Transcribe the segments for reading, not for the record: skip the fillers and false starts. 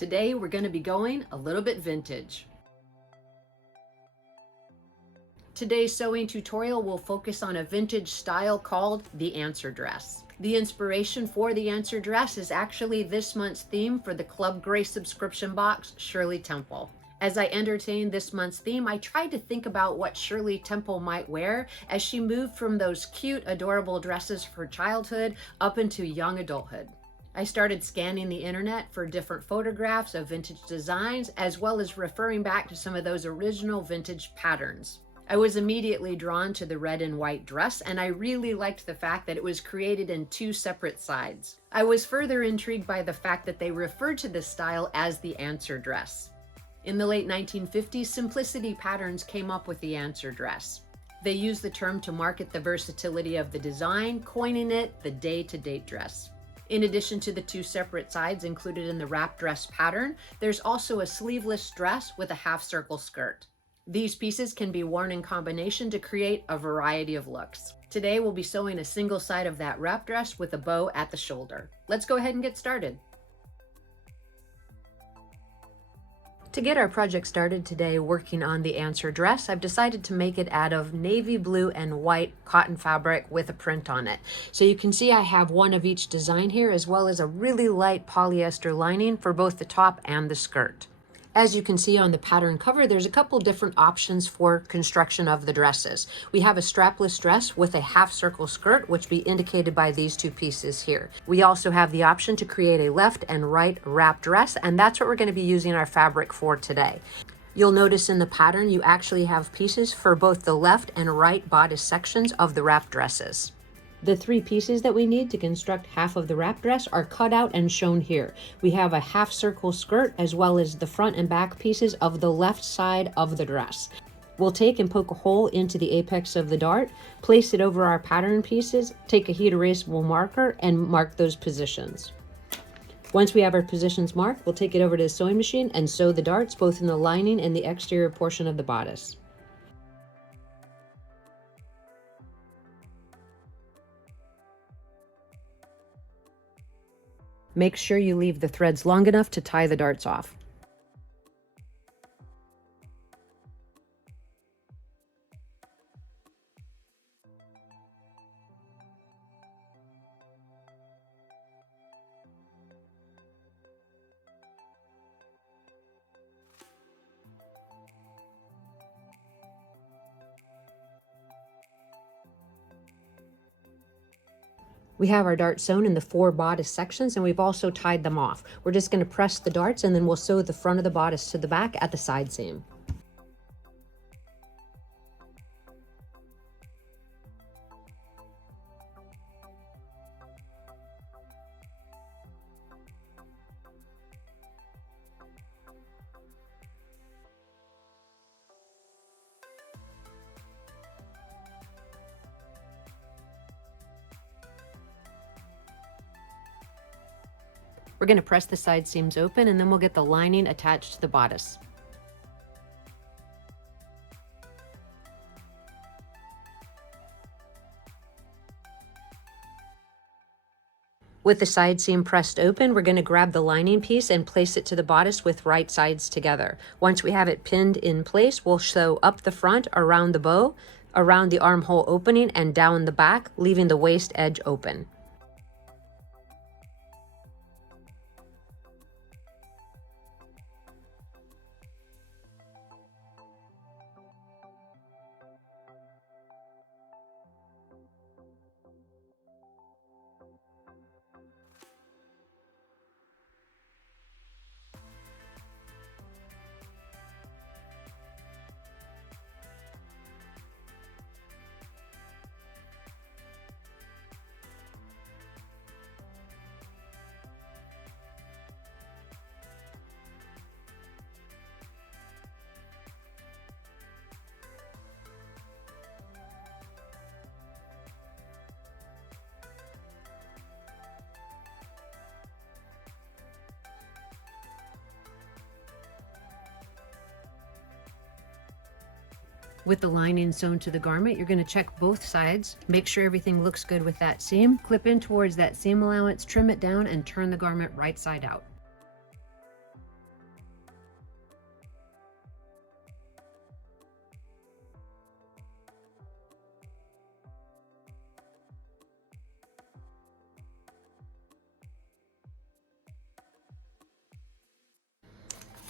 Today we're going to be going a little bit vintage. Today's sewing tutorial will focus on a vintage style called the answer dress. The inspiration for the answer dress is actually this month's theme for the Club Grace subscription box, Shirley Temple. As I entertained this month's theme, I tried to think about what Shirley Temple might wear as she moved from those cute, adorable dresses for childhood up into young adulthood. I started scanning the internet for different photographs of vintage designs, as well as referring back to some of those original vintage patterns. I was immediately drawn to the red and white dress, and I really liked the fact that it was created in two separate sides. I was further intrigued by the fact that they referred to this style as the answer dress. In the late 1950s, Simplicity Patterns came up with the answer dress. They used the term to market the versatility of the design, coining it the day-to-date dress. In addition to the two separate sides included in the wrap dress pattern, there's also a sleeveless dress with a half circle skirt. These pieces can be worn in combination to create a variety of looks. Today we'll be sewing a single side of that wrap dress with a bow at the shoulder. Let's go ahead and get started. To get our project started today working on the answer dress, I've decided to make it out of navy blue and white cotton fabric with a print on it. So you can see I have one of each design here, as well as a really light polyester lining for both the top and the skirt. As you can see on the pattern cover, there's a couple different options for construction of the dresses. We have a strapless dress with a half circle skirt, which will be indicated by these two pieces here. We also have the option to create a left and right wrap dress, and that's what we're going to be using our fabric for today. You'll notice in the pattern you actually have pieces for both the left and right bodice sections of the wrap dresses. The three pieces that we need to construct half of the wrap dress are cut out and shown here. We have a half circle skirt as well as the front and back pieces of the left side of the dress. We'll take and poke a hole into the apex of the dart, place it over our pattern pieces, take a heat erasable marker and mark those positions. Once we have our positions marked, we'll take it over to the sewing machine and sew the darts both in the lining and the exterior portion of the bodice. Make sure you leave the threads long enough to tie the darts off. We have our darts sewn in the 4 bodice sections, and we've also tied them off. We're just going to press the darts and then we'll sew the front of the bodice to the back at the side seam. We're going to press the side seams open and then we'll get the lining attached to the bodice. With the side seam pressed open, we're going to grab the lining piece and place it to the bodice with right sides together. Once we have it pinned in place, we'll sew up the front around the bow, around the armhole opening, and down the back, leaving the waist edge open. With the lining sewn to the garment, you're going to check both sides, make sure everything looks good with that seam, clip in towards that seam allowance, trim it down, and turn the garment right side out.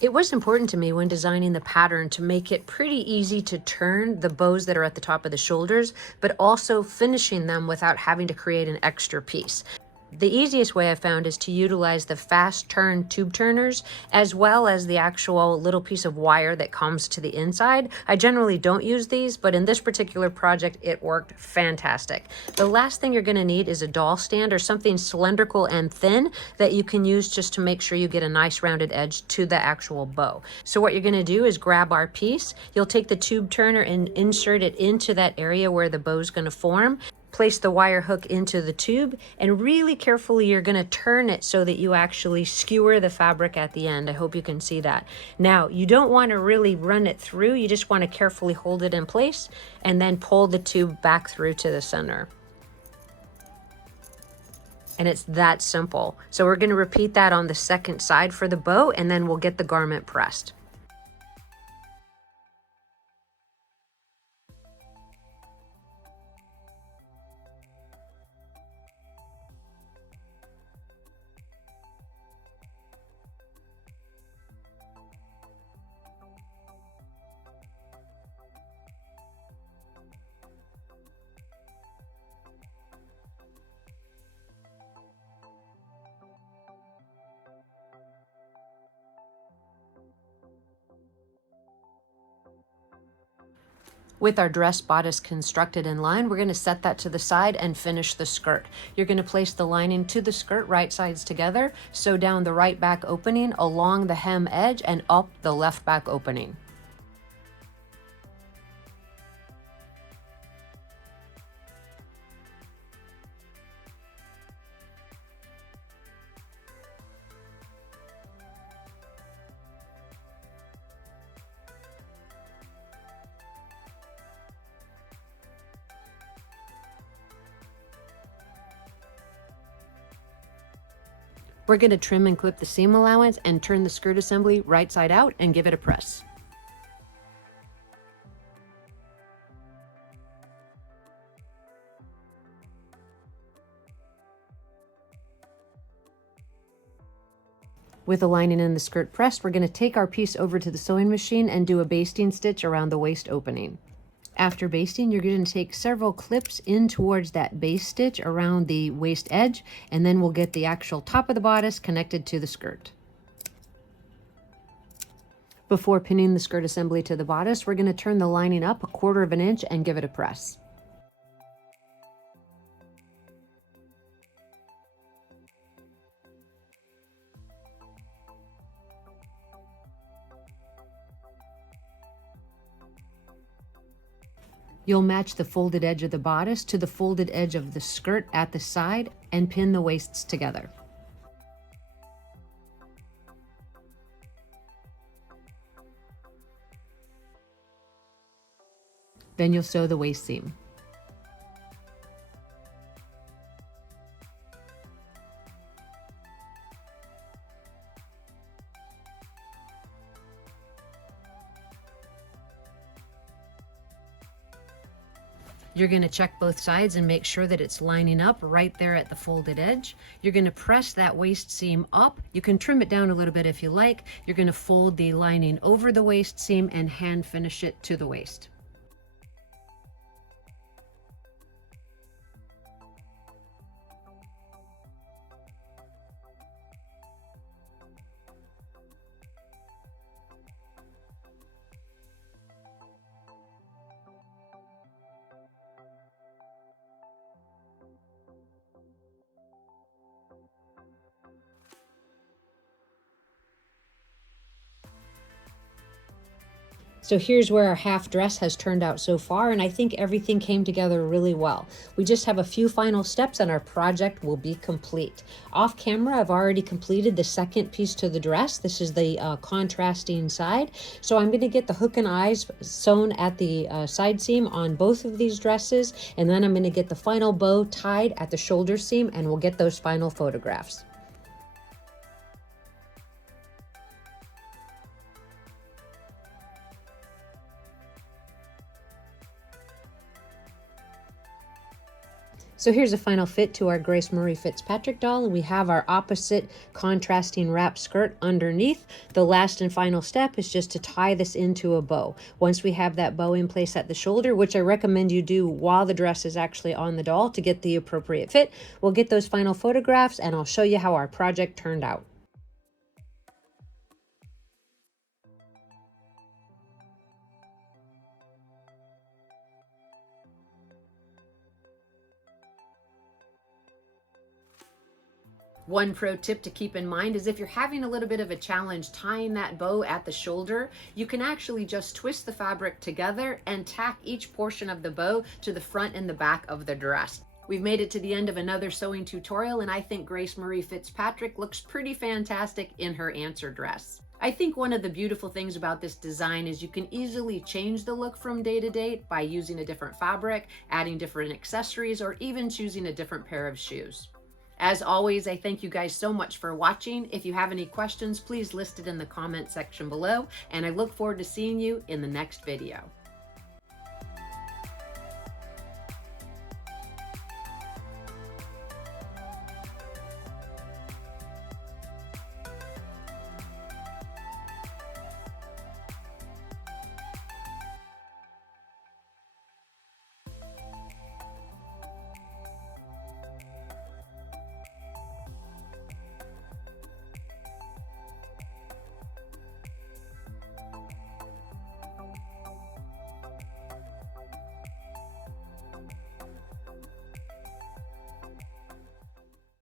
It was important to me when designing the pattern to make it pretty easy to turn the bows that are at the top of the shoulders, but also finishing them without having to create an extra piece. The easiest way I found is to utilize the fast turn tube turners as well as the actual little piece of wire that comes to the inside. I generally don't use these, but in this particular project, it worked fantastic. The last thing you're gonna need is a doll stand or something cylindrical and thin that you can use just to make sure you get a nice rounded edge to the actual bow. So what you're gonna do is grab our piece, you'll take the tube turner and insert it into that area where the bow's gonna form. Place the wire hook into the tube, and really carefully you're going to turn it so that you actually skewer the fabric at the end. I hope you can see that. Now, you don't want to really run it through. You just want to carefully hold it in place and then pull the tube back through to the center. And it's that simple. So we're going to repeat that on the second side for the bow, and then we'll get the garment pressed. With our dress bodice constructed in line, we're going to set that to the side and finish the skirt. You're going to place the lining to the skirt right sides together, sew down the right back opening along the hem edge and up the left back opening. We're going to trim and clip the seam allowance and turn the skirt assembly right side out and give it a press. With the lining and the skirt pressed, we're going to take our piece over to the sewing machine and do a basting stitch around the waist opening. After basting, you're going to take several clips in towards that base stitch around the waist edge, and then we'll get the actual top of the bodice connected to the skirt. Before pinning the skirt assembly to the bodice, we're going to turn the lining up 1/4 of an inch and give it a press. You'll match the folded edge of the bodice to the folded edge of the skirt at the side and pin the waists together. Then you'll sew the waist seam. You're going to check both sides and make sure that it's lining up right there at the folded edge. You're going to press that waist seam up. You can trim it down a little bit if you like. You're going to fold the lining over the waist seam and hand finish it to the waist. So here's where our half dress has turned out so far, and I think everything came together really well. We just have a few final steps and our project will be complete. Off camera, I've already completed the second piece to the dress. This is the contrasting side. So I'm going to get the hook and eyes sewn at the side seam on both of these dresses, and then I'm going to get the final bow tied at the shoulder seam, and we'll get those final photographs. So here's a final fit to our Grace Marie Fitzpatrick doll, and we have our opposite contrasting wrap skirt underneath. The last and final step is just to tie this into a bow. Once we have that bow in place at the shoulder, which I recommend you do while the dress is actually on the doll to get the appropriate fit, we'll get those final photographs and I'll show you how our project turned out. One pro tip to keep in mind is if you're having a little bit of a challenge tying that bow at the shoulder, you can actually just twist the fabric together and tack each portion of the bow to the front and the back of the dress. We've made it to the end of another sewing tutorial, and I think Grace Marie Fitzpatrick looks pretty fantastic in her answer dress. I think one of the beautiful things about this design is you can easily change the look from day to day by using a different fabric, adding different accessories, or even choosing a different pair of shoes. As always, I thank you guys so much for watching. If you have any questions, please list it in the comment section below, and I look forward to seeing you in the next video.